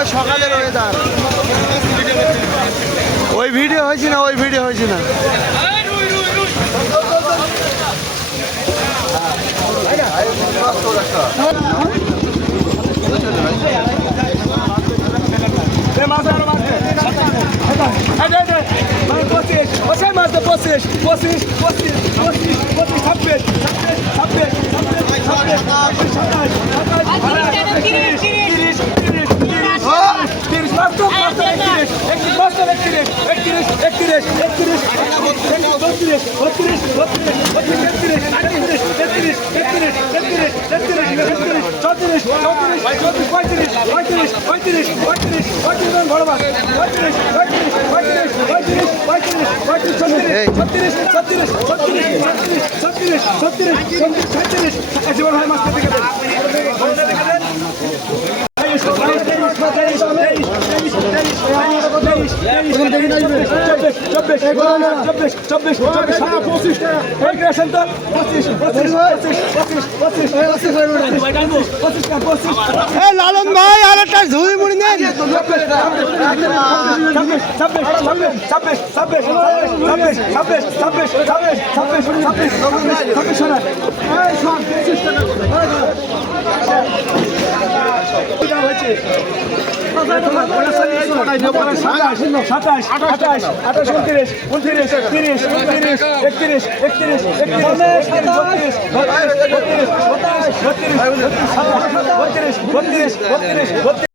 আজকে সকালের ওয়েদার ওই ভিডিও হয়েছে না ওই ভিডিও হয়েছে না? পঁচিশ পঁচিশ মাছ পঁচিশ পঁচিশ পঁচিশ পঁচিশ পঁচিশ ছাব্বিশ ছাব্বিশ ছাব্বিশ ছাব্বিশ ছাব্বিশ সাতাশ সাতাশ তিরিশ তিরিশ তিরিশ তিরিশ তিরিশ মাত্র মাত্র একত্রিশ একত্রিশ মাত্র একত্রিশ একত্রিশ একত্রিশ একত্রিশ বত্রিশ বত্রিশ বত্রিশ বত্রিশ একত্রিশ একত্রিশ তেত্রিশ তেত্রিশ তেত্রিশ তেত্রিশ তেত্রিশ চৌত্রিশ চৌত্রিশ চৌত্রিশ পঁয়ত্রিশ পঁয়ত্রিশ পঁয়ত্রিশ পঁয়ত্রিশ পঁয়ত্রিশ বড় মাছ পঁয়ত্রিশ পঁয়ত্রিশ পঁয়ত্রিশ পঁয়ত্রিশ পঁয়ত্রিশ পঁয়ত্রিশ ছত্রিশ লালন ভাই আর একটা ঝুড়ি মুড়ি নেই হয়েছে সাতাশ আঠাশ আঠাশ উনত্রিশ উনত্রিশ তিরিশ তিরিশ একত্রিশ একত্রিশ একত্রিশ বত্রিশ বত্রিশ বত্রিশ বত্রিশ বত্রিশ বত্রিশ